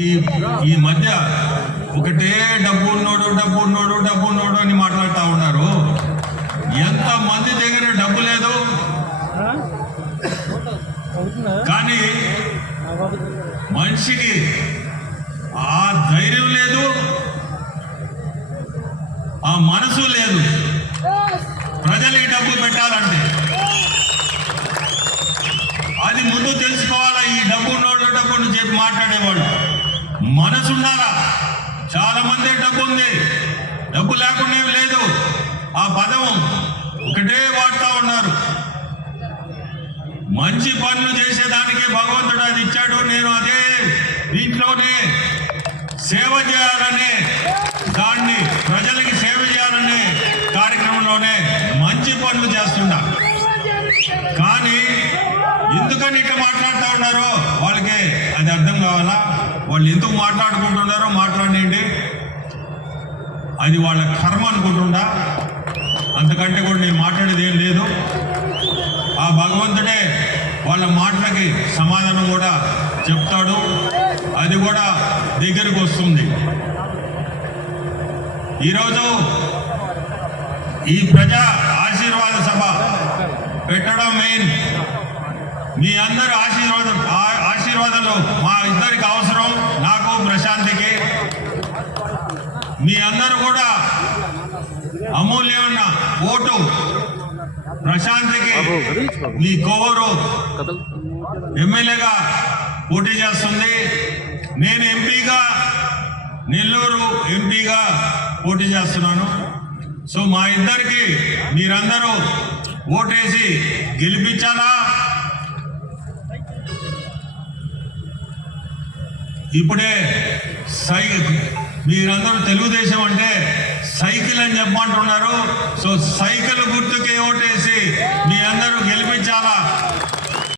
ఈ ఈ మధ్య ఒకటే డబ్బు ఉన్నోడు అని మాట్లాడుతూ ఉన్నారు. ఎంత మంది దగ్గర డబ్బు లేదు, కానీ మనిషికి ఆ ధైర్యం లేదు, ఆ మనసు లేదు ప్రజలకి డబ్బు పెట్టాలంటే. అది ముందు తెలుసుకోవాలా. ఈ డబ్బు డబ్బుని చెప్పి మాట్లాడేవాళ్ళు మనసు ఉండాలా. చాలా మంది డబ్బు ఉంది, డబ్బు లేకుండా లేదు. ఆ పదం ఒకటే వాడుతూ ఉన్నారు. మంచి పనులు చేసేదానికి భగవంతుడు అది ఇచ్చాడు. నేను అదే దీంట్లోనే సేవ చేయాలనే దాన్ని ప్రజలకి సేవ చేయాలనే కార్యక్రమంలోనే మంచి పనులు చేస్తున్నా. కానీ ఎందుకని ఇట్లా మాట్లాడుతూ ఉన్నారో వాళ్ళకి అది అర్థం కావాలా. వాళ్ళు ఎందుకు మాట్లాడుకుంటున్నారో మాట్లాడండి, అది వాళ్ళ కర్మ అనుకుంటుండా. అంతకంటే కూడా నేను మాట్లాడేది ఏం లేదు. ఆ భగవంతుడే వాళ్ళ మాటలకి సమాధానం కూడా చెప్తాడు. అది కూడా దగ్గరకు వస్తుంది. ఈరోజు ఈ ప్రజా ఆశీర్వాద సభ పెట్టడం మెయిన్. మీ అందరి ఆశీర్వాదాలు మా ఇద్దరికి అవసరం, నాకు ప్రశాంతికి. మీ అందరూ కూడా అమూల్యమైన ఓటు ప్రశాంతికి. మీ కోవూరు ఎమ్మెల్యేగా పోటీ చేస్తుంది. నేను ఎంపీగా, నెల్లూరు ఎంపీగా పోటీ చేస్తున్నాను. సో మా ఇద్దరికి మీరందరూ ఓటేసి గెలిపించాలా. ఇప్పుడే మీరందరూ తెలుగుదేశం అంటే సైకిల్ అని చెప్పమంటున్నారు. So cycle